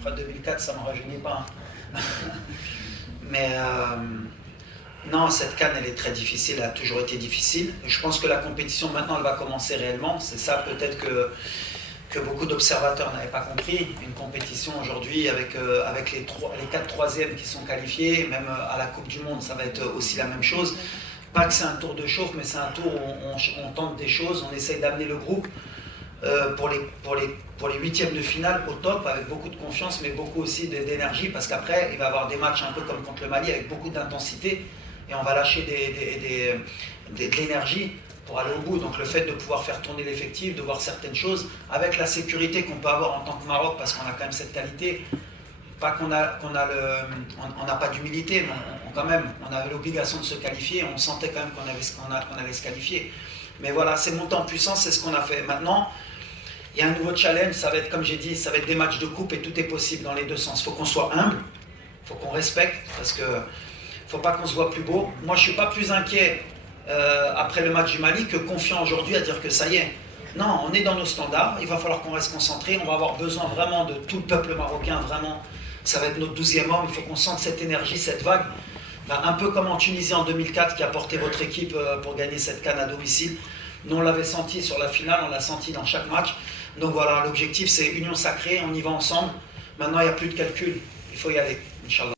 Enfin, 2004, ça ne me rajeunit pas. Mais non, cette CAN, elle est très difficile, elle a toujours été difficile. Je pense que la compétition, maintenant, elle va commencer réellement. C'est ça, peut-être que beaucoup d'observateurs n'avaient pas compris. Une compétition aujourd'hui avec les 4 troisièmes qui sont qualifiés, même à la Coupe du Monde, ça va être aussi la même chose. Pas que c'est un tour de chauffe, mais c'est un tour où on tente des choses, on essaye d'amener le groupe pour les huitièmes de finale au top, avec beaucoup de confiance, mais beaucoup aussi d'énergie, parce qu'après, il va y avoir des matchs un peu comme contre le Mali, avec beaucoup d'intensité, et on va lâcher de l'énergie pour aller au bout. Donc le fait de pouvoir faire tourner l'effectif, de voir certaines choses, avec la sécurité qu'on peut avoir en tant que Maroc, parce qu'on a quand même cette qualité, pas qu'on n'a pas d'humilité, mais quand même, on avait l'obligation de se qualifier, on sentait quand même qu'on allait se qualifier. Mais voilà, c'est monté en puissance, c'est ce qu'on a fait. Maintenant, il y a un nouveau challenge, ça va être, comme j'ai dit, ça va être des matchs de coupe et tout est possible dans les deux sens. Il faut qu'on soit humble, il faut qu'on respecte, parce que faut pas qu'on se voit plus beau. Moi, je ne suis pas plus inquiet après le match du Mali que confiant aujourd'hui à dire que ça y est. Non, on est dans nos standards, il va falloir qu'on reste concentré, on va avoir besoin vraiment de tout le peuple marocain, vraiment. Ça va être notre 12e homme, il faut qu'on sente cette énergie, cette vague. Ben, un peu comme en Tunisie en 2004 qui a porté votre équipe pour gagner cette CAN à domicile. Nous, on l'avait senti sur la finale, on l'a senti dans chaque match. Donc voilà, l'objectif c'est union sacrée, on y va ensemble. Maintenant, il n'y a plus de calcul, il faut y aller, Inch'Allah.